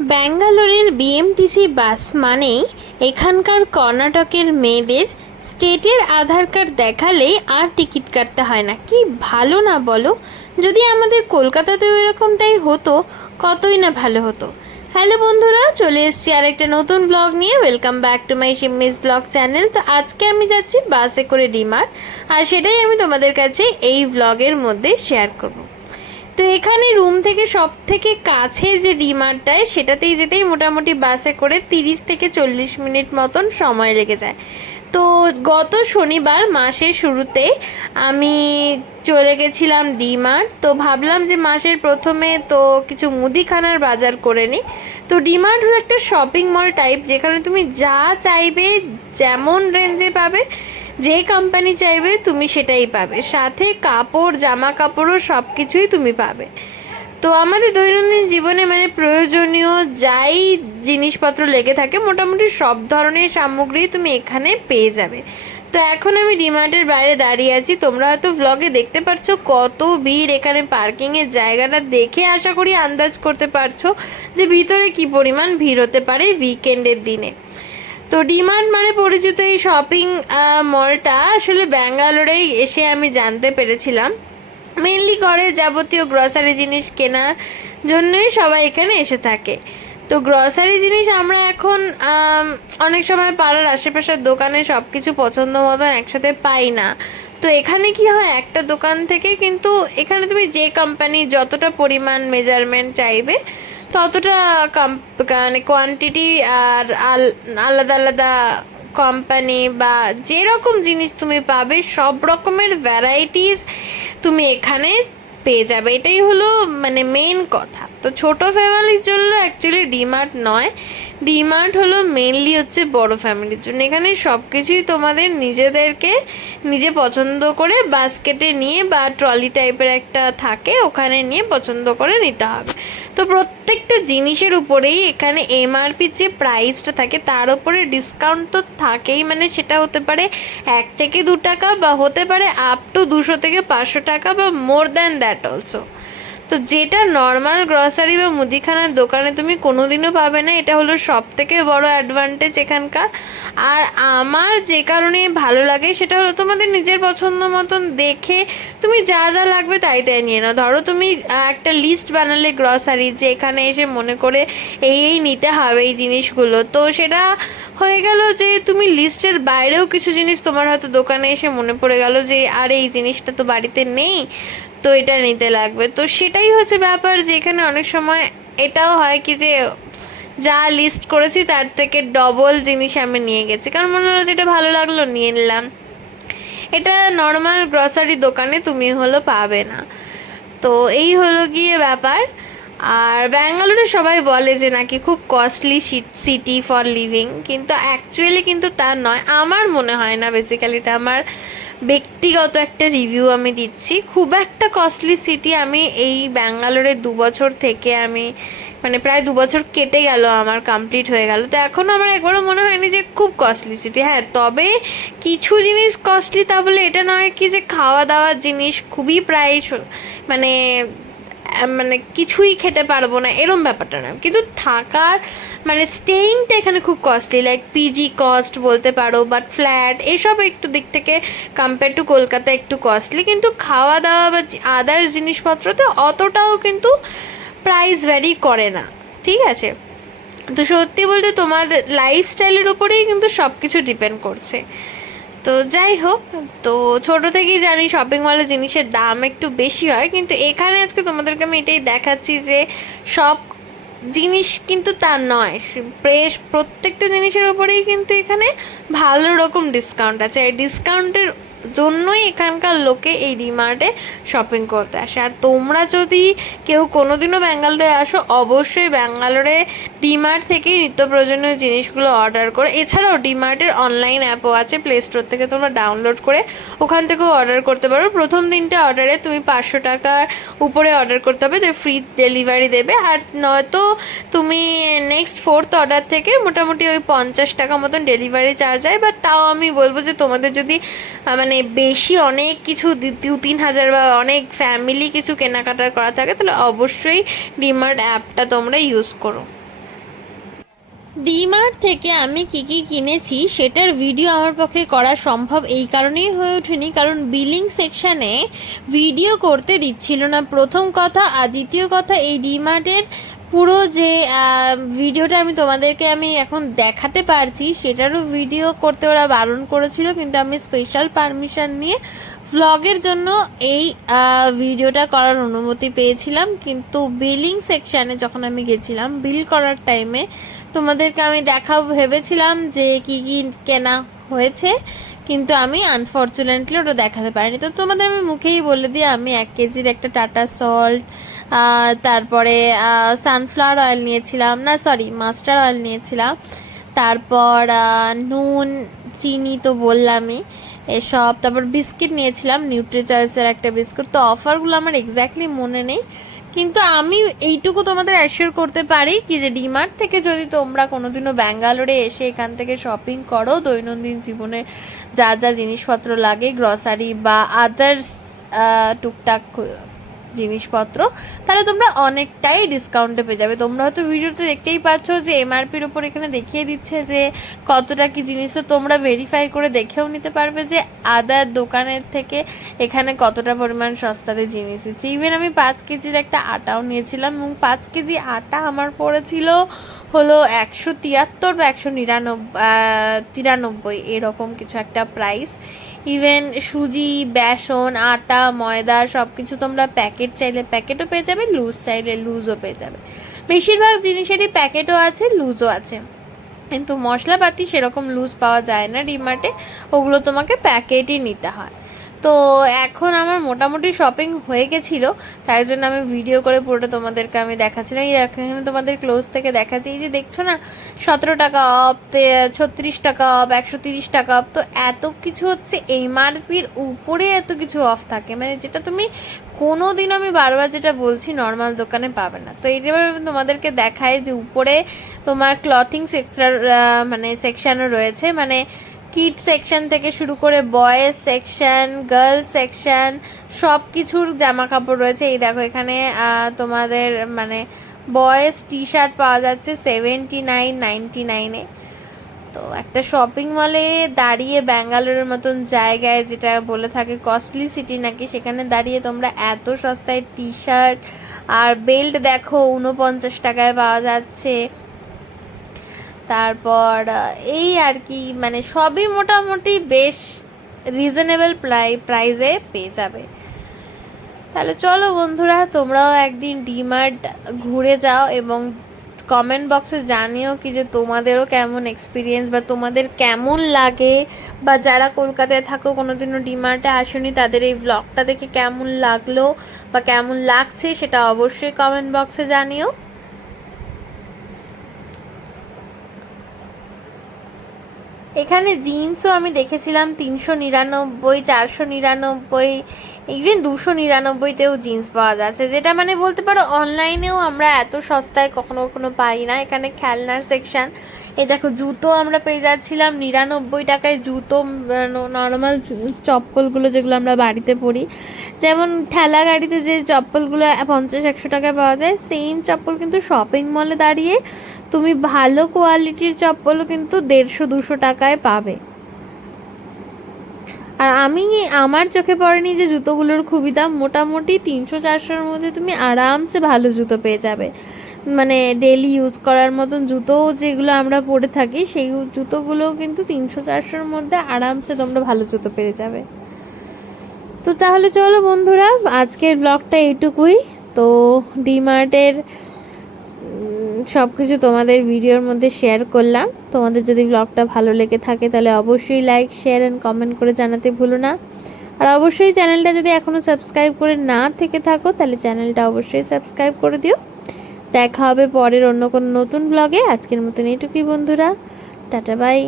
ব্যাঙ্গালোরের বিএমটিসি বাস মানেই এখানকার কর্ণাটকের মেয়েদের স্টেটের আধার কার্ড দেখালেই আর টিকিট কাটতে হয় না। কি ভালো না বলো? যদি আমাদের কলকাতাতেও এরকমটাই হতো, কতই না ভালো হতো। হ্যালো বন্ধুরা, চলে এসেছি আর একটা নতুন ব্লগ নিয়ে। ওয়েলকাম ব্যাক টু মাই শিমিস ব্লগ চ্যানেল তো আজকে আমি যাচ্ছি বাসে করে ডিমার আর সেটাই আমি তোমাদের কাছে এই ব্লগের মধ্যে শেয়ার করব। তো এখানে রুম থেকে সব থেকে কাছের যে ডিমার্টটায় সেটাতেই যেতেই মোটামুটি বাসে করে তিরিশ থেকে চল্লিশ মিনিট মতন সময় লেগে যায়। তো গত শনিবার মাসের শুরুতে আমি চলে গেছিলাম ডিমার্ট, তো ভাবলাম যে মাসের প্রথমে তো কিছু মুদিখানার বাজার করে নিই। তো ডিমার্ট হলো একটা শপিং মল টাইপ যেখানে তুমি যা চাইবে, যেমন রেঞ্জে পাবে যে কোম্পানি চাইবে, তুমি সেটাই পাবে। সাথে কাপড় জামা কাপড়ও সব কিছুই তুমি পাবে। তো আমাদের দৈনন্দিন জীবনে মানে প্রয়োজনীয় যাই জিনিসপত্র লেগে থাকে, মোটামুটি সব ধরনের সামগ্রী তুমি এখানে পেয়ে যাবে। তো এখন আমি ডিমার্টের বাইরে দাঁড়িয়ে আছি। তোমরা হয়তো ব্লগে দেখতে পারছ কত ভিড় এখানে পার্কিংয়ের জায়গাটা দেখে আশা করি আন্দাজ করতে পারছ যে ভিতরে কি পরিমাণ ভিড় হতে পারে উইকেন্ডের দিনে। তো ডিমার্ট মানে পরিচিত এই শপিং মলটা আসলে ব্যাঙ্গালোরেই এসে আমি জানতে পেরেছিলাম। মেনলি করে যাবতীয় গ্রসারি জিনিস কেনার জন্যই সবাই এখানে এসে থাকে। তো গ্রসারি জিনিস আমরা এখন অনেক সময় পাড়ার আশেপাশের দোকানে সব কিছু পছন্দ মতন একসাথে পাই না। তো এখানে কি হয়, একটা দোকান থেকে কিন্তু এখানে তুমি যে কোম্পানি যতটা পরিমাণ মেজারমেন্ট চাইবে ততটা মানে কোয়ান্টিটি আর আল- আলাদা আলাদা কোম্পানি বা যেরকম জিনিস তুমি পাবে, সব রকমের ভ্যারাইটিস তুমি এখানে পেয়ে যাবে। এটাই হলো মানে মেন কথা। তো ছোট ফ্যামিলির জন্য অ্যাকচুয়ালি ডিমার্ট নয়। ডিমার্ট হলো মেনলি হচ্ছে বড় ফ্যামিলির জন্য। এখানে সব কিছুই তোমাদের নিজেদেরকে নিজে পছন্দ করে বাস্কেটে নিয়ে বা ট্রলি টাইপের একটা থাকে, ওখানে নিয়ে পছন্দ করে নিতে হবে। তো প্রত্যেকটা জিনিসের উপরেই এখানে এমআরপির যে প্রাইসটা থাকে, তার উপরে ডিসকাউন্ট তো থাকেই। মানে সেটা হতে পারে এক থেকে দু টাকা বা হতে পারে আপ টু দুশো থেকে পাঁচশো টাকা বা মোর দ্যান দ্যাট অলসো তো যেটা নর্মাল গ্রসারি বা মুদিখানার দোকানে তুমি কোনোদিনও পাবে না, এটা হলো সব থেকে বড় অ্যাডভান্টেজ এখানকার। আর আমার যে কারণে ভালো লাগে, সেটা হলো তোমাদের নিজের পছন্দ মতন দেখে তুমি যা যা লাগবে তাই তাই নিয়ে নাও। ধরো তুমি একটা লিস্ট বানালে গ্রসারি যে এখানে এসে মনে করে এই এই নিতে হবে এই জিনিসগুলো। তো সেটা হয়ে গেল যে তুমি লিস্টের বাইরেও কিছু জিনিস তোমার হয়তো দোকানে এসে মনে পড়ে গেল যে, আরে, এই জিনিসটা তো বাড়িতে নেই। তো এটা নিতে লাগবে। তো সেটাই হচ্ছে ব্যাপার যে এখানে অনেক সময় এটাও হয় কি যে যা লিস্ট করেছি তার থেকে ডবল জিনিস আমি নিয়ে গেছি। কারণ মনে হলো যেটা ভালো লাগল, নিয়ে নিলাম। এটা নর্মাল গ্রসারি দোকানে তুমি হলো পাবে না। তো এই হলো গিয়ে ব্যাপার। আর ব্যাঙ্গালোরে সবাই বলে যে নাকি খুব কস্টলি সিটি ফর লিভিং কিন্তু অ্যাকচুয়ালি কিন্তু তা নয়। আমার মনে হয় না বেসিক্যালি এটা আমার ব্যক্তিগত একটা রিভিউ আমি দিচ্ছি। খুব একটা কস্টলি সিটি আমি এই ব্যাঙ্গালোরে দু বছর থেকে আমি মানে প্রায় দু বছর কেটে গেল, আমার কমপ্লিট হয়ে গেল। তো এখনও আমার একবারও মনে হয়নি যে খুব কস্টলি সিটি হ্যাঁ তবে কিছু জিনিস কস্টলি তা বলে এটা নয় কি যে খাওয়া দাওয়ার জিনিস খুবই প্রায় মানে মানে কিছুই খেতে পারব না, এরম ব্যাপারটা না। কিন্তু থাকার মানে স্টেইংটা এখানে খুব কস্টলি লাইক পিজি কস্ট বলতে পারো বাট ফ্ল্যাট এসব একটু দিক থেকে কম্পেয়ার টু কলকাতা একটু কস্টলি কিন্তু খাওয়া দাওয়া বা আদার্স জিনিসপত্রতে অতটাও কিন্তু প্রাইস ভ্যারি করে না, ঠিক আছে? তো সত্যি বলতে তোমার লাইফস্টাইলের উপরেই কিন্তু সব কিছু ডিপেন্ড করছে। তো যাই হোক, তো ছোট থেকেই জানি শপিং মলে জিনিসের দাম একটু বেশি হয়, কিন্তু এখানে আজকে তোমাদেরকে আমি এটাই দেখাচ্ছি যে সব জিনিস কিন্তু তা নয়। প্রেস প্রত্যেকটা জিনিসের উপরেই কিন্তু এখানে ভালো রকম ডিসকাউন্ট আছে। এই ডিসকাউন্টের জন্যই এখানকার লোকে এই ডিমার্টে শপিং করতে আসে। আর তোমরা যদি কেউ কোনোদিনও ব্যাঙ্গালোরে আসো অবশ্যই ব্যাঙ্গালোরে ডিমার্ট থেকেই নিত্য প্রয়োজনীয় জিনিসগুলো অর্ডার করে। এছাড়াও ডিমার্টের অনলাইন অ্যাপও আছে প্লে স্টোর থেকে তোমরা ডাউনলোড করে ওখান থেকেও অর্ডার করতে পারো। প্রথম দিনটা অর্ডারে তুমি পাঁচশো টাকার উপরে অর্ডার করতে হবে যে ফ্রি ডেলিভারি দেবে। আর নয়তো তুমি নেক্সট ফোর্থ অর্ডার থেকে মোটামুটি ওই পঞ্চাশ টাকা মতন ডেলিভারি চার্জ হয় বাট তাও আমি বলব যে তোমাদের যদি আহ, মানে বেশি অনেক কিছু দি- তিন হাজার বা অনেক ফ্যামিলি কিছু কেনাকাটার করা থাকে, তাহলে অবশ্যই ডিমার্ট অ্যাপটা তোমরা ইউজ করো। ডিমার্ট থেকে আমি কি কি কিনেছি, সেটার ভিডিও আমার পক্ষে করা সম্ভব এই কারণেই হয়ে ওঠেনি, কারণ বিলিং সেকশানে ভিডিও করতে দিচ্ছিল না। প্রথম কথা আর দ্বিতীয় কথা, এই ডিমার্টের পুরো যে ভিডিওটা আমি তোমাদেরকে আমি এখন দেখাতে পারছি, সেটারও ভিডিও করতে ওরা বারণ করেছিল, কিন্তু আমি স্পেশাল পারমিশন নিয়ে ভ্লগের জন্য এই ভিডিওটা করার অনুমতি পেয়েছিলাম। কিন্তু বিলিং সেকশানে যখন আমি গেছিলাম বিল করার টাইমে তোমাদেরকে আমি দেখাও, ভেবেছিলাম যে কি কি কেনা হয়েছে, কিন্তু আমি আনফর্চুনেটলি ওটা দেখাতে পারিনি। তো তোমাদের আমি মুখেই বলে দিই, আমি এক কেজির একটা টাটা সল্ট তারপরে সানফ্লাওয়ার অয়েল নিয়েছিলাম, না সরি মাস্টার অয়েল নিয়েছিলাম। তারপর নুন, চিনি তো বললামই, এসব। তারপর বিস্কিট নিয়েছিলাম নিউট্রি চয়েসের একটা বিস্কুট। তো অফারগুলো আমার এক্স্যাক্টলি মনে নেই। কিন্তু আমি এইটুকু তোমাদের অ্যাসিওর করতে পারি কি যে ডিমার্ট থেকে যদি তোমরা কোনোদিনও ব্যাঙ্গালোরে এসে এখান থেকে শপিং করো, দৈনন্দিন জীবনে যা যা জিনিসপত্র লাগে গ্রসারি বা আদার্স টুকটাক জিনিসপত্র, তাহলে তোমরা অনেকটাই ডিসকাউন্টে পেয়ে যাবে। তোমরা হয়তো ভিডিওতে দেখতেই পাচ্ছ যে এমআরপির উপর এখানে দেখিয়ে দিচ্ছে যে কতটা কি জিনিস। তো তোমরা ভেরিফাই করে দেখেও নিতে পারবে যে আদার দোকানের থেকে এখানে কতটা পরিমাণ সস্তাতে জিনিস দিচ্ছে। ইভেন আমি পাঁচ কেজির একটা আটাও নিয়েছিলাম এবং পাঁচ কেজি আটা আমার পড়েছিল হলো একশো তিয়াত্তর বা একশো নিরানব্বই তিরানব্বই, এরকম কিছু একটা প্রাইস ইভেন সুজি, বেসন, আটা, ময়দা সব কিছু তোমরা প্যাকেট চাইলে প্যাকেটও পেয়ে যাবে লুজ চাইলে লুজও পেয়ে যাবে। বেশিরভাগ জিনিসেরই প্যাকেটও আছে লুজও আছে। কিন্তু মশলাপাতি সেরকম লুজ পাওয়া যায় না ডিমার্টে ওগুলো তোমাকে প্যাকেটই নিতে হয়। তো এখন আমার মোটামুটি শপিং হয়ে গেছিল তাই জন্য আমি ভিডিও করে পুরোটা তোমাদেরকে আমি দেখাচ্ছিলাম এই দেখো, এখানে তোমাদের ক্লোজ থেকে দেখাচ্ছি। এই যে দেখছ না সতেরো টাকা অফ ছত্রিশ টাকা অফ একশো তিরিশ টাকা অফ তো এত কিছু হচ্ছে এমআরপির উপরে এত কিছু অফ থাকে। মানে যেটা তুমি কোনো দিন আমি বারবার যেটা বলছি নর্মাল দোকানে পাবে না। তো এইবার তোমাদেরকে দেখাই যে উপরে তোমার ক্লথিং সেক্টর মানে সেকশনও রয়েছে। মানে কিড সেকশন থেকে শুরু করে বয়েজ সেকশন গার্লস সেকশন সব কিছুর জামা কাপড় রয়েছে। এই দেখো এখানে তোমাদের মানে বয়েজ টি শার্ট পাওয়া যাচ্ছে সেভেন্টি নাইন নাইনটি নাইনে তো একটা শপিং মলে দাঁড়িয়ে ব্যাঙ্গালোরের মতন জায়গায় যেটা বলে থাকে কস্টলি সিটি নাকি, সেখানে দাঁড়িয়ে তোমরা এত সস্তায় টি শার্ট আর বেল্ট দেখো উনপঞ্চাশ টাকায় পাওয়া যাচ্ছে। তারপর এই আর কি মানে সবই মোটামুটি বেশ রিজনেবল প্রাই প্রাইজে পেয়ে যাবে। তাহলে চলো বন্ধুরা, তোমরাও একদিন ডিমার্ট ঘুরে যাও এবং কমেন্ট বক্সে জানিও কি যে তোমাদেরও কেমন এক্সপিরিয়েন্স বা তোমাদের কেমন লাগে বা যারা কলকাতায় থাকো, কোনোদিনও ডিমার্টে আসনি, তাদের এই ব্লগটা দেখে কেমন লাগল বা কেমন লাগছে সেটা অবশ্যই কমেন্ট বক্সে জানিও। এখানে জিন্সও আমি দেখেছিলাম তিনশো নিরানব্বই, চারশো নিরানব্বই ইভেন দুশো নিরানব্বইতেও জিন্স পাওয়া যাচ্ছে, যেটা মানে বলতে পারো অনলাইনেও আমরা এত সস্তায় কখনো কখনো পাই না। এখানে খেলনার সেকশন এই দেখো জুতো আমরা পেয়ে যাচ্ছিলাম, নিরানব্বই টাকায় জুতো নর্মাল চপ্পলগুলো যেগুলো আমরা বাড়িতে পরি। যেমন ঠেলা গাড়িতে যে চপ্পলগুলো পঞ্চাশ, একশো টাকায় পাওয়া যায় সেম চপ্পল কিন্তু শপিং মলে দাঁড়িয়ে তুমি ভালো কোয়ালিটির চপ্পলও কিন্তু দেড়শো, দুশো টাকায় পাবে। আর আমি আমার চোখে পড়েনি যে জুতোগুলোর খুবই দাম। মোটামুটি তিনশো, চারশোর মধ্যে তুমি আরামসে ভালো জুতো পেয়ে যাবে। মানে ডেলি ইউজ করার মতন জুতো যেগুলো আমরা পরে থাকি, সেই জুতোগুলো কিন্তু তিনশো, চারশোর মধ্যে আরামসে তোমরা ভালো জুতো পেয়ে যাবে। তো তাহলে চলো বন্ধুরা, আজকের ব্লগটা এইটুকুই। তো ডিমার্টের সব কিছু তোমাদের ভিডিওর মধ্যে শেয়ার করলাম। তোমাদের যদি ব্লগটা ভালো লেগে থাকে তাহলে অবশ্যই লাইক শেয়ার অ্যান্ড কমেন্ট করে জানাতে ভুলো না। আর অবশ্যই চ্যানেলটা যদি এখনও সাবস্ক্রাইব করে না থেকে থাকো, তাহলে চ্যানেলটা অবশ্যই সাবস্ক্রাইব করে দিও। দেখা হবে পরের অন্য কোনো নতুন ব্লগে আজকের মতন এইটুকুই বন্ধুরা। Tata bye